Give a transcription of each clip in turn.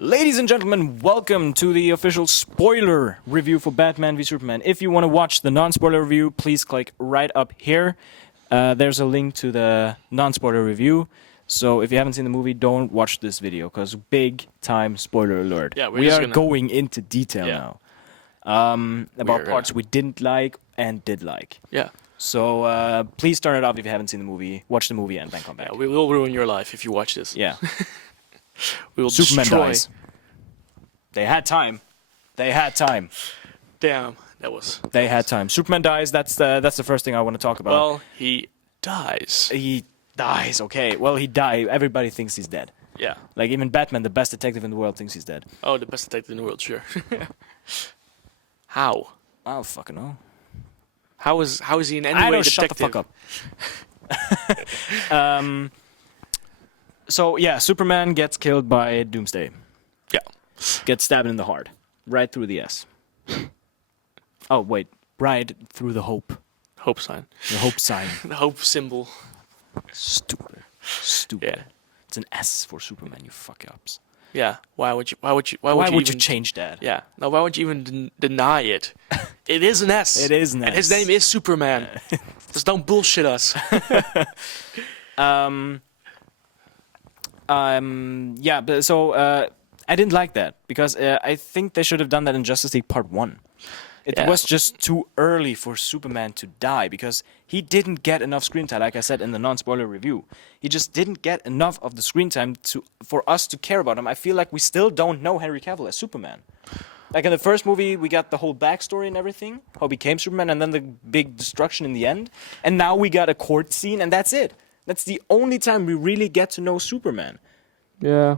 Ladies and gentlemen, welcome to the official spoiler review for Batman v Superman. If you want to watch the non-spoiler review, please click right up here. There's a link to the non-spoiler review. So if you haven't seen the movie, don't watch this video, because big time spoiler alert. Yeah, we are going into detail now. About parts we didn't like and did like. Yeah. So please turn it off if you haven't seen the movie. Watch the movie and then come back. Yeah, we will ruin your life if you watch this. Yeah. We will Superman destroy. dies. They had time. They had time. Damn, that was. They had time. Superman dies. That's the first thing I want to talk about. Well, he dies. He dies. Okay. Well, he died. Everybody thinks he's dead. Yeah. Like even Batman, the best detective in the world, thinks he's dead. Oh, the best detective in the world, sure. How? I don't fucking know. How is he in any I way don't shut detective? the fuck up. So yeah, Superman gets killed by Doomsday. Yeah. Gets stabbed in the heart, right through the S. Oh wait, right through the hope. Hope sign. The hope sign. The hope symbol. Stupid. Yeah. It's an S for Superman, you fuck ups. Yeah. Why would you you change that? Yeah. Now, why would you even deny it? It is an S. It is an And S. his name is Superman. Just don't bullshit us. Yeah, but so I didn't like that because I think they should have done that in Justice League Part 1. It was just too early for Superman to die because he didn't get enough screen time, like I said in the non-spoiler review. He just didn't get enough of the screen time for us to care about him. I feel like we still don't know Henry Cavill as Superman. Like in the first movie, we got the whole backstory and everything, how he became Superman, and then the big destruction in the end. And now we got a court scene, and that's it. That's the only time we really get to know Superman. Yeah.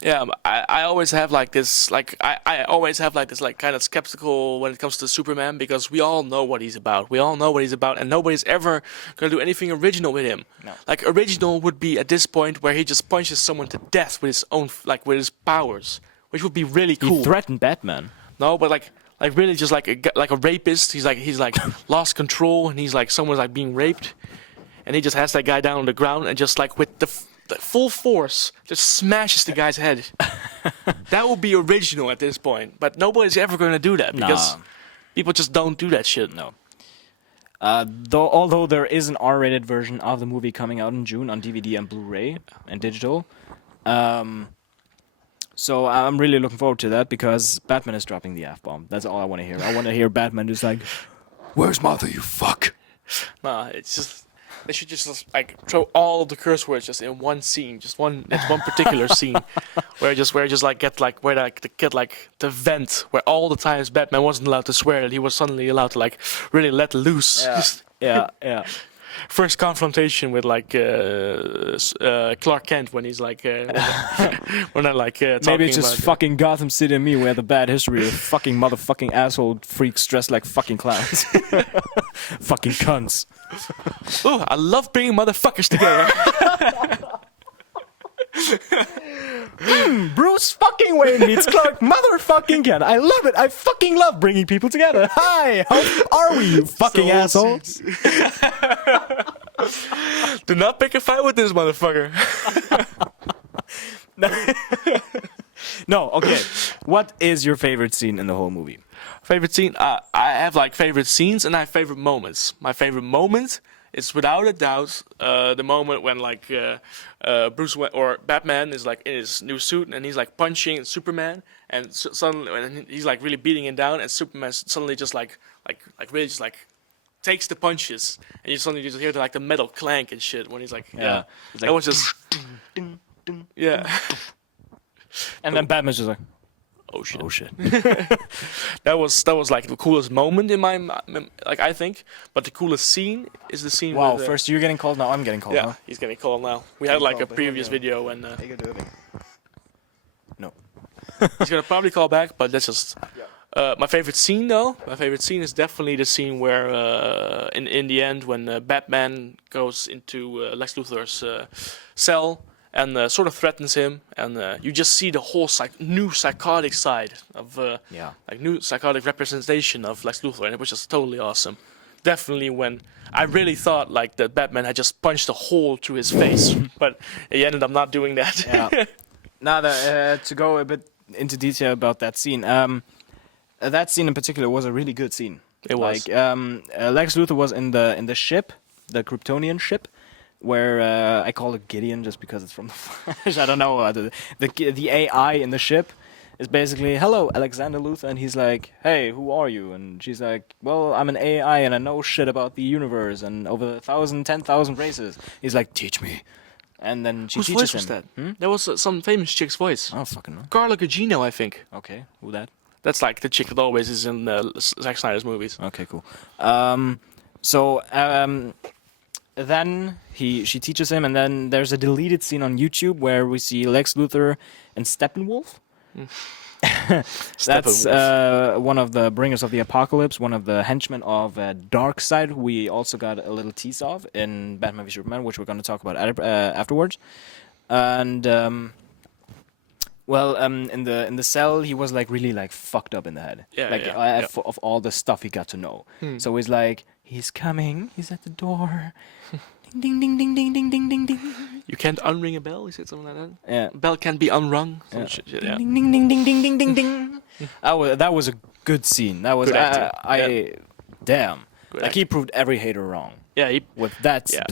Yeah, I always have like this, I always have like this, like kind of skeptical when it comes to Superman because we all know what he's about. We all know what he's about, and nobody's ever gonna do anything original with him. No. Like original would be at this point where he just punches someone to death with his own, like with his powers, which would be really cool. He threatened Batman. No, but like really just like a rapist. He's like lost control, and he's like someone's like being raped, and he just has that guy down on the ground and just like with the full force just smashes the guy's head. That would be original at this point, but nobody's ever going to do that because people just don't do that shit. No. Although there is an R-rated version of the movie coming out in June on DVD and Blu-ray and digital. So I'm really looking forward to that because Batman is dropping the F-bomb. That's all I want to hear. I want to hear Batman just like, "Where's Mother, you fuck?" Nah, it's just they should just like throw all of the curse words just in one scene, just one particular scene, where just like get like where like the kid like the vent where all the times Batman wasn't allowed to swear that he was suddenly allowed to like really let loose. Yeah. Yeah. First confrontation with like Clark Kent when he's like when they're like talking Maybe it's just about, fucking Gotham City and me. We have the bad history of fucking motherfucking asshole freaks dressed like fucking clowns. Fucking cunts. Oh, I love bringing motherfuckers together. Bruce fucking Wayne meets Clark motherfucking Kent. I love it. I fucking love bringing people together. Hi, how are we, you fucking assholes? Do not pick a fight with this motherfucker. No, okay. What is your favorite scene in the whole movie? Favorite scene? I have like favorite scenes and I have favorite moments. My favorite moment is without a doubt the moment when like Bruce Wayne or Batman is like in his new suit and he's like punching Superman and suddenly when he's like really beating him down and Superman suddenly just like really just like takes the punches and you suddenly just hear like the metal clank and shit when he's like Yeah. It's like, that was just yeah. And then Batman's just like, Oh shit. oh shit. That was like the coolest moment in my like I think, but the coolest scene is the scene. Wow, with, first you're getting called, now I'm getting called. yeah, Now. he's getting called now. We had like a previous video when No. he's gonna probably call back, but that's just. My favorite scene though, is definitely the scene where in the end when Batman goes into Lex Luthor's cell. And sort of threatens him, and you just see the whole new psychotic side of like new psychotic representation of Lex Luthor, and it was just totally awesome. Definitely when I really thought like that Batman had just punched a hole through his face, but he ended up not doing that. Yeah. Now, to go a bit into detail about that scene, that scene in particular was a really good scene. It was. Like, Lex Luthor was in the ship, the Kryptonian ship, where I call it Gideon just because it's from the Flash. I don't know. The AI in the ship is basically, hello, Alexander Luthor, and he's like, hey, who are you? And she's like, well, I'm an AI and I know shit about the universe and over 10,000 races. He's like, teach me. And then she Whose teaches voice was him. that? That was some famous chick's voice. I don't fucking know. Carla Gugino, I think. Okay, who that? That's like the chick that always is in Zack Snyder's movies. Okay, cool. Then she teaches him, and then there's a deleted scene on YouTube where we see Lex Luthor and Steppenwolf. That's one of the bringers of the apocalypse, one of the henchmen of Darkseid, who we also got a little tease of in Batman v Superman, which we're going to talk about afterwards. And in the cell, he was like really like fucked up in the head, of all the stuff he got to know. So he's like, he's coming, he's at the door. Ding ding ding ding ding ding ding ding. You can't unring a bell. He said something like that. Yeah. Bell can't be unrung. Some Yeah. shit, yeah. Ding ding ding ding ding ding ding ding. That was a good scene. That was Good acting. damn. Good Like he proved every hater wrong Yeah, with that Yeah.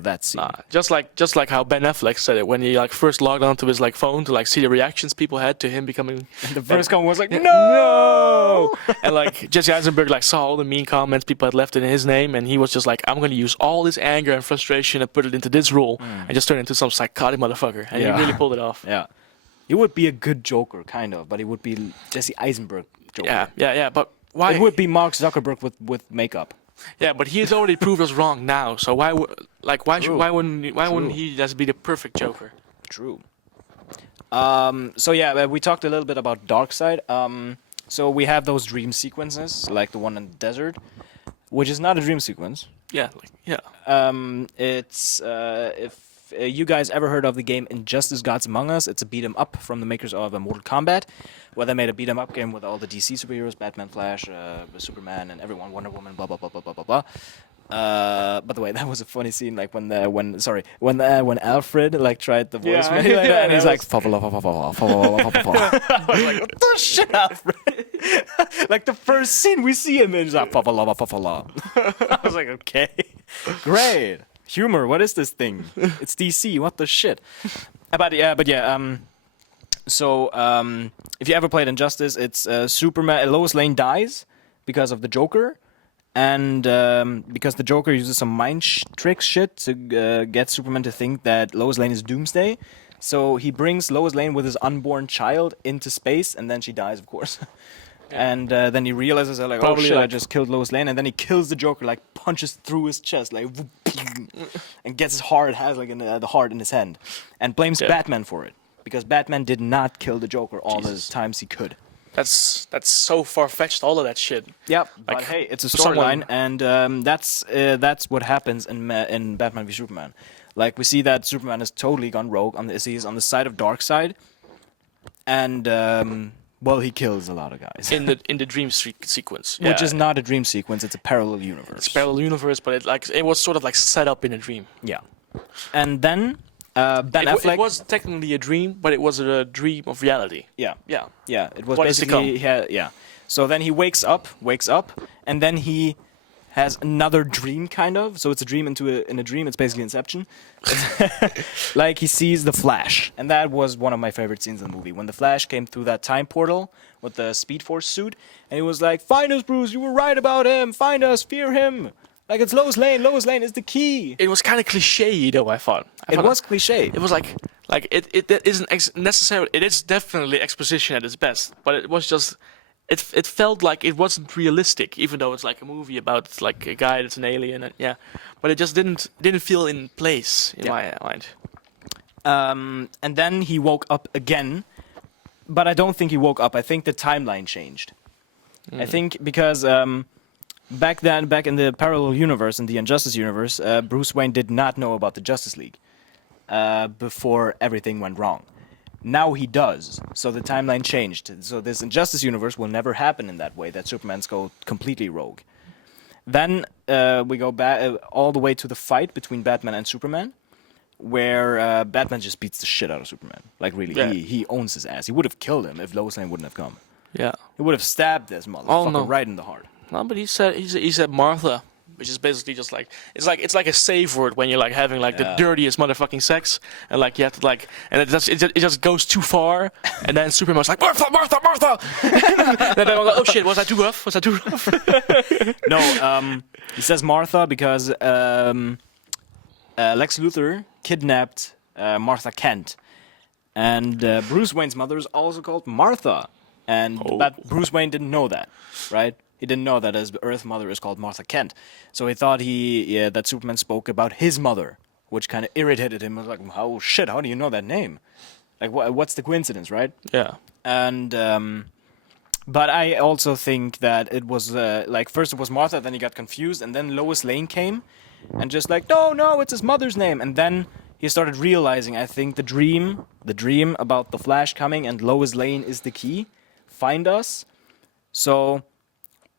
that scene. just like how Ben Affleck said it when he like first logged onto his like phone to like see the reactions people had to him becoming The first comment was like, Yeah. no. and like Jesse Eisenberg like saw all the mean comments people had left in his name and he was just like, I'm gonna use all this anger and frustration and put it into this role and just turn into some psychotic motherfucker, and Yeah. he really pulled it off. Yeah, he would be a good Joker, kind of, but he would be Jesse Eisenberg Joker. Yeah, but why? It would be Mark Zuckerberg with makeup. Yeah, but he's already proved us wrong now. So why True. wouldn't he just be the perfect Joker? True. So yeah, we talked a little bit about Darkseid. So we have those dream sequences, like the one in the desert, which is not a dream sequence. Yeah, It's if you guys ever heard of the game Injustice: Gods Among Us, it's a beat 'em up from the makers of Mortal Kombat, where they made a beat 'em up game with all the DC superheroes, Batman, Flash, Superman, and everyone, Wonder Woman, blah blah blah blah blah blah blah. By the way, that was a funny scene. Like when Alfred like tried the voice modulator, and he's like, I was like, what the shit, Alfred? Like the first scene we see him, and he's like, I was like, okay, great humor. What is this thing? It's DC. What the shit? But yeah. So if you ever played Injustice, it's Superman. Lois Lane dies because of the Joker. And because the Joker uses some mind trick shit to get Superman to think that Lois Lane is Doomsday. So he brings Lois Lane with his unborn child into space, and then she dies, of course. And then he realizes, like, Probably oh shit, I like- just killed Lois Lane. And then he kills the Joker, like, punches through his chest, like, and gets his heart, the heart in his hand. And blames Batman for it. Because Batman did not kill the Joker all the times he could. That's so far fetched. All of that shit. Yep, but Like, hey, it's a for someone- storyline, and that's what happens in Batman v Superman. Like we see that Superman has totally gone rogue. He's on the side of Darkseid, and he kills a lot of guys. in the dream sequence, Which is not a dream sequence; it's a parallel universe. it's parallel universe, but it was sort of like set up in a dream. Yeah, and then Ben Affleck. It was technically a dream, but it was a dream of reality. Yeah, Yeah. it was What is to basically yeah. So then he wakes up, and then he has another dream, kind of. So it's a dream in a dream. It's basically Inception. Like he sees the Flash, and that was one of my favorite scenes in the movie when the Flash came through that time portal with the Speed Force suit, and he was like, "Find us, Bruce. You were right about him. Find us. Fear him. Like it's Lois Lane. Lois Lane is the key." It was kind of cliche, though. I thought It was cliche. It was like it isn't necessarily. It is definitely exposition at its best, but it was just. It felt like it wasn't realistic, even though it's like a movie about like a guy that's an alien, and but it just didn't feel in place in my mind. And then he woke up again, but I don't think he woke up. I think the timeline changed. I think because back in the parallel universe, in the Injustice universe, Bruce Wayne did not know about the Justice League before everything went wrong. Now he does, so the timeline changed. So this Injustice universe will never happen in that way, that Superman's go completely rogue. Then we go back all the way to the fight between Batman and Superman, where Batman just beats the shit out of Superman. Like really, Yeah. he owns his ass. He would have killed him if Lois Lane wouldn't have come. Yeah. He would have stabbed this motherfucker no. right in the heart. No, but he said Martha, which is basically just like it's like a safe word when you're like having like the dirtiest motherfucking sex, and like you have to like, and it just goes too far, and then Superman's like Martha, Martha, Martha, and then I'm like, oh shit, was that too rough? Was that too rough? No, he says Martha because Lex Luthor kidnapped Martha Kent, and Bruce Wayne's mother is also called Martha, and but Bruce Wayne didn't know that, right? He didn't know that his Earth mother is called Martha Kent, so he thought that Superman spoke about his mother, which kind of irritated him. He was like, "Oh shit, how do you know that name? Like, what's the coincidence, right?" Yeah. And but I also think that it was like first it was Martha, then he got confused, and then Lois Lane came, and just like no, it's his mother's name, and then he started realizing. I think the dream about the Flash coming and Lois Lane is the key. Find us, so.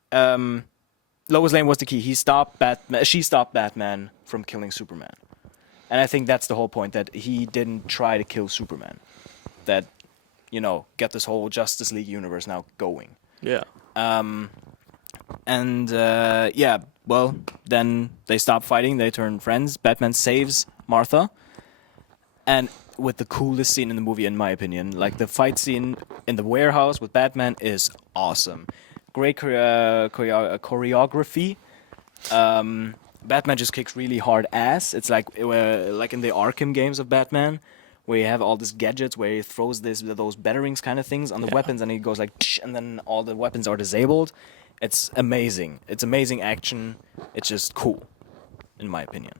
Lois Lane was the key. She stopped Batman from killing Superman, and I think that's the whole point. That he didn't try to kill Superman. That, get this whole Justice League universe now going. Yeah. Well, then they stop fighting. They turn friends. Batman saves Martha, and with the coolest scene in the movie, in my opinion, like the fight scene in the warehouse with Batman is awesome. Great choreography. Batman just kicks really hard ass. It's like in the Arkham games of Batman, where you have all these gadgets where he throws those batterings kind of things on the weapons, and he goes like, tsh, and then all the weapons are disabled. It's amazing. It's amazing action. It's just cool, in my opinion.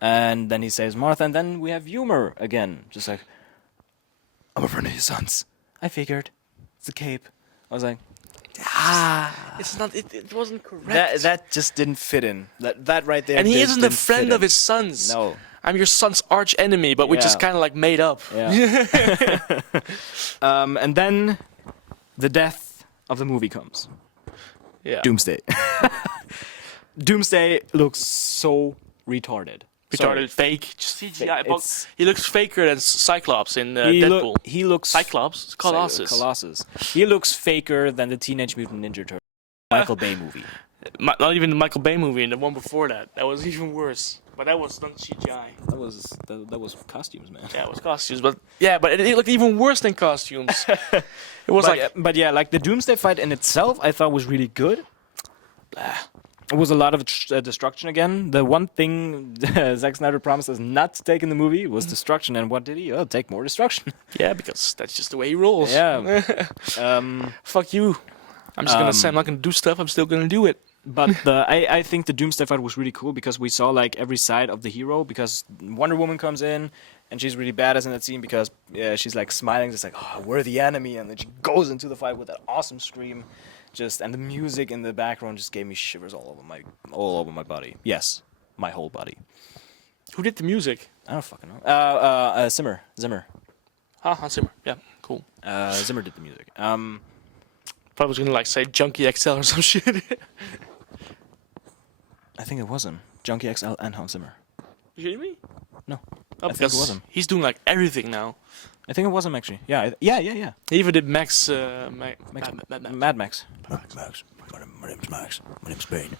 And then he saves Martha, and then we have humor again. Just like, I'm a friend of his son's. I figured. It's a cape. I was like, It's not. It wasn't correct. That just didn't fit in. That right there. And he just isn't a didn't friend fit of in. his son's. No. I'm your son's arch enemy, but we Yeah. just kind of like made up. Yeah. And then the death of the movie comes. Yeah. Doomsday. Doomsday looks so retarded. Retarded, fake, just CGI. It's- He looks faker than Cyclops in Deadpool. He looks Cyclops, Colossus. Colossus. He looks faker than the Teenage Mutant Ninja Turtles Michael Bay movie. Not even the Michael Bay movie, and the one before that. That was even worse. But that was not CGI. That was costumes, man. Yeah, it was costumes, but it looked even worse than costumes. It was But like the Doomsday fight in itself, I thought was really good. It was a lot of destruction again. The one thing Zack Snyder promised us not to take in the movie was destruction, and what did he? Oh, take more destruction. yeah, because that's just the way he rolls. Yeah. Fuck you. I'm just gonna say I'm not gonna do stuff. I'm still gonna do it. But I think the Doomsday fight was really cool because we saw like every side of the hero. Because Wonder Woman comes in and she's really badass in that scene because she's like smiling, just like, oh, we're the enemy, and then she goes into the fight with that awesome scream. And the music in the background just gave me shivers all over my body. Yes, my whole body. Who did the music? I don't fucking know. Zimmer. Hans Zimmer. Yeah, cool. Zimmer did the music. Probably was gonna like say Junkie XL or some shit. I think it was him. Junkie XL and Hans Zimmer. You kidding me? No. Oh, I think it was him. he's doing like everything now. I think it was him actually. Yeah. Yeah. He even did Max. Mad Max. Max. My name's Max. My name's Bane.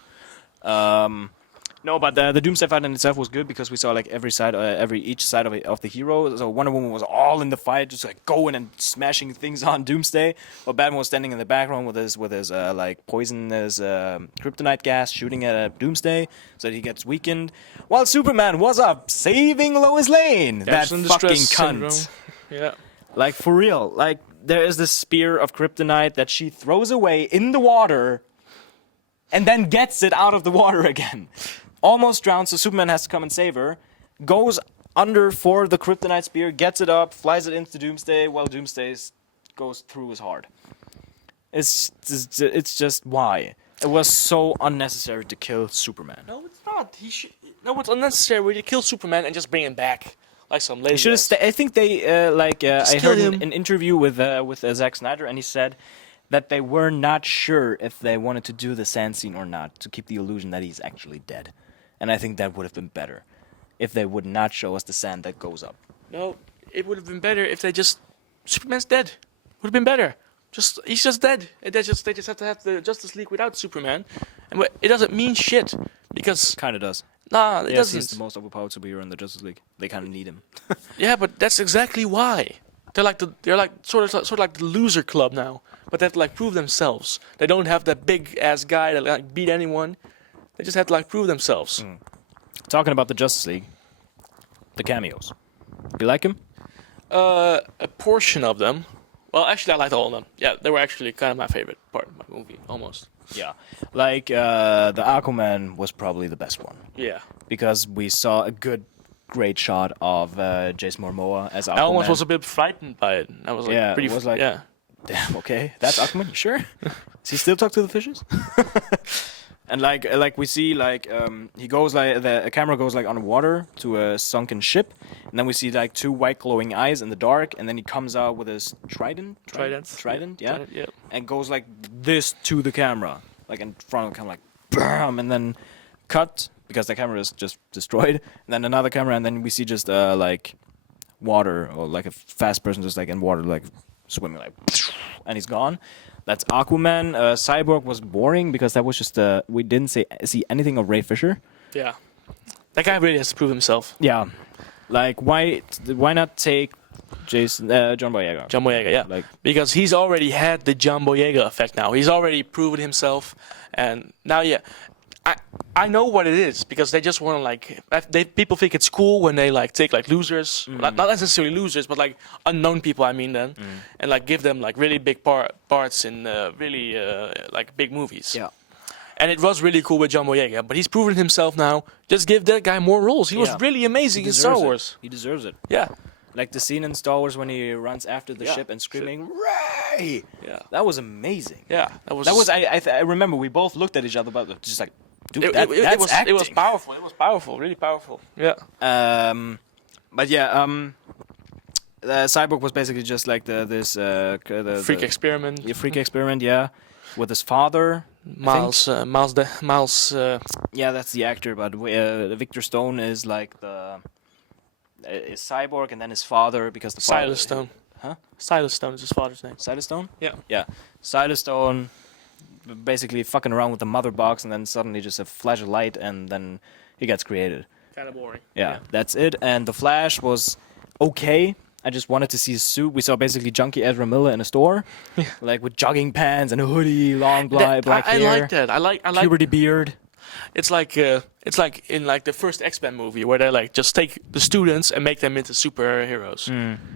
No, but the Doomsday fight in itself was good because we saw like each side of the hero. So Wonder Woman was all in the fight, just like going and smashing things on Doomsday. While Batman was standing in the background with his like poisonous kryptonite gas, shooting at Doomsday so that he gets weakened. While Superman was up saving Lois Lane. That Damsel in fucking distress cunt. syndrome. Yeah. Like for real. Like there is this spear of kryptonite that she throws away in the water, and then gets it out of the water again. Almost drowns, so Superman has to come and save her. Goes under for the kryptonite spear, gets it up, flies it into Doomsday, while Doomsday goes through his heart. It's just why? It was so unnecessary to kill Superman. No, it's not. No, it's unnecessary to kill Superman and just bring him back like some lazy. Should have. I think they I kill heard him. an interview with Zack Snyder, and he said that they were not sure if they wanted to do the sand scene or not to keep the illusion that he's actually dead. And I think that would have been better. if they would not show us the sand that goes up. No, it would have been better if they just Superman's dead. Would have been better. He's just dead, and they just have to have the Justice League without Superman, and it doesn't mean shit because Kind of does. nah, it Yes, doesn't. he's the most overpowered superhero in the Justice League. They kind of need him. Yeah, but that's exactly why they're like sort of like the loser club now, but they have to like prove themselves. They don't have that big ass guy that like beat anyone. They just have to like prove themselves. Talking about the Justice League, the cameos. You like him? A portion of them. Well, actually, I liked all of them. Yeah, they were actually kind of my favorite part of my movie, almost. Yeah. Like, the Aquaman was probably the best one. Yeah. Because we saw a great shot of Jason Momoa as Aquaman. I almost was a bit frightened by it. I was like, Yeah, pretty. it was like- yeah. Damn, okay. That's Aquaman, you sure? Does he still talk to the fishes? And like we see he goes the camera goes like underwater to a sunken ship, and then we see like two white glowing eyes in the dark, and then he comes out with his trident, yeah, Yeah. and goes like this to the camera, like in front of the camera, like bam, and then cut because the camera is just destroyed, and then another camera, and then we see just like water or like a fast person just like in water like swimming like, and he's gone. That's Aquaman. Cyborg was boring because that was just we didn't see anything of Ray Fisher. Yeah. That guy really has to prove himself. Yeah, like why not take John Boyega? John Boyega, yeah. Like Because he's already had the John Boyega effect now. He's already proven himself, and now, yeah, I know what it is because they just want to like people think it's cool when they like take like losers, not necessarily losers, but like unknown people. I mean, then and like give them like really big parts in really like big movies. yeah, And it was really cool with John Boyega, but he's proven himself now. Just give that guy more roles. He was Yeah. really amazing in Star Wars. He deserves it. Yeah, Like the scene in Star Wars when he runs after the Yeah. ship and screaming Ray. yeah, That was amazing. yeah. That was I remember we both looked at each other, but just like, dude, It, that's it was acting. it was powerful. It was powerful, really powerful. Yeah. But yeah, Cyborg was basically just like the Freak experiment. freak experiment, yeah, with his father. Miles. Yeah, that's the actor, but Victor Stone is like is Cyborg, and then his father because the father, Silas Stone. Huh? Silas Stone is his father's name. Silas Stone. Yeah. Yeah, Silas Stone, basically fucking around with the mother box, and then suddenly just a flash of light, and then he gets created. Kind of boring. Yeah, that's it. And the Flash was okay. I just wanted to see his suit. We saw basically junkie Ezra Miller in a store, like with jogging pants and a hoodie, long black I hair, like that. I like. puberty beard. It's like in like the first X-Men movie where they like just take the students and make them into superheroes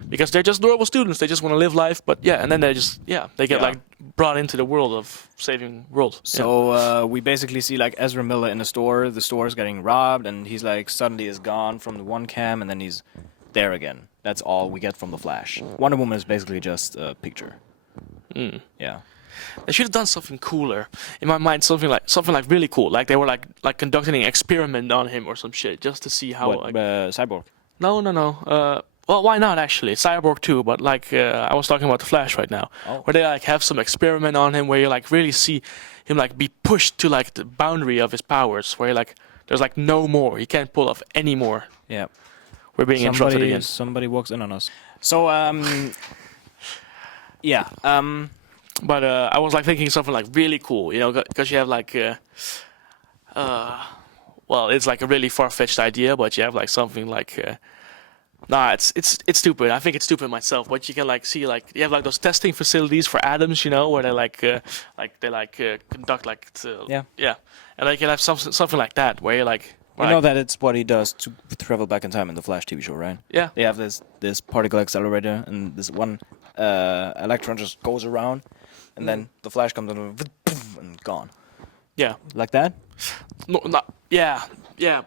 because they're just normal students. They just want to live life, but yeah, and then they just they get Yeah. like brought into the world of saving world. So we basically see like Ezra Miller in a store. The store is getting robbed, and he's like suddenly is gone from the one cam, and then he's there again. That's all we get from the Flash. Wonder Woman is basically just a picture. Yeah. They should have done something cooler. In my mind, something like really cool. Like they were like conducting an experiment on him or some shit, just to see how. What, Like, Cyborg. no. Well, why not actually? Cyborg too, but like I was talking about the Flash right now, Oh. where they like have some experiment on him, where you like really see him like be pushed to like the boundary of his powers, where like there's like no more. He can't pull off any more. Yeah. We're being interrupted again. Somebody walks in on us. So yeah. But I was like thinking something like really cool, you know, because you have like, well, it's like a really far-fetched idea, but you have like something like, nah, it's stupid. I think it's stupid myself, but you can like see like you have like those testing facilities for atoms, you know, where they conduct like yeah, and they can have something like that where you like. You know that it's what he does to travel back in time in the Flash TV show, right? Yeah. They have this particle accelerator, and this one electron just goes around, and then the Flash comes in and gone. Yeah. Like that? No, not yeah,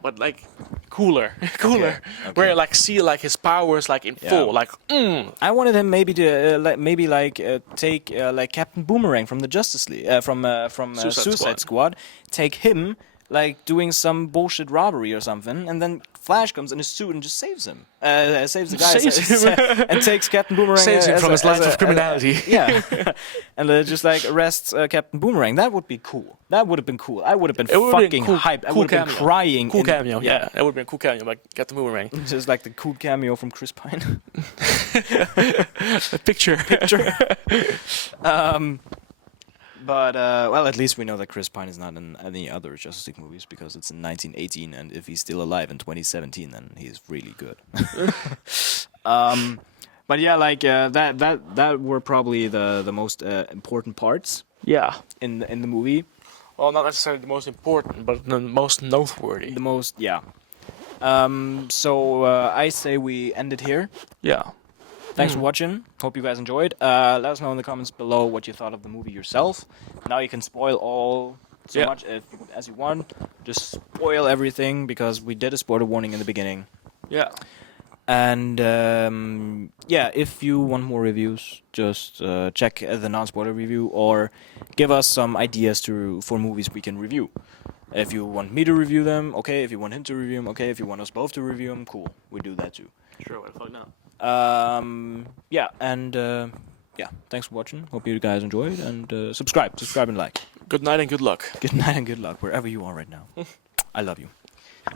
but like cooler, Okay. where you like see like his powers like in full, like I wanted him maybe to take like Captain Boomerang from the Justice League, from Suicide Suicide Squad, take him like doing some bullshit robbery or something, and then Flash comes in his suit and just saves him, saves the guy, Saves him. and takes Captain Boomerang, Saves him as from his life as of criminality. yeah, and just like arrests Captain Boomerang. That would be cool. That would have been cool. I would have been It would've fucking been hyped. I cool would have been cameo. crying. Cool in- cameo, yeah. That would be a cool cameo, like Captain Boomerang. Just like the cool cameo from Chris Pine. A picture. But well, at least we know that Chris Pine is not in any other Justice League movies because it's in 1918, and if he's still alive in 2017, then he's really good. But yeah, like that were probably the most important parts Yeah. in the movie. Well, not necessarily the most important, but the most noteworthy. The most, yeah. So I say we end it here. Yeah. Thanks for watching. Hope you guys enjoyed. Let us know in the comments below what you thought of the movie yourself. Now you can spoil all so much as you want. Just spoil everything because we did a spoiler warning in the beginning. Yeah. And yeah, if you want more reviews, just check the non-spoiler review or give us some ideas for movies we can review. If you want me to review them, okay. If you want him to review them, okay. If you want us both to review them, cool. We do that too. Sure, what the fuck now? Yeah, and yeah, thanks for watching. Hope you guys enjoyed, and subscribe and like. Good night and good luck. Good night and good luck wherever you are right now. I love you.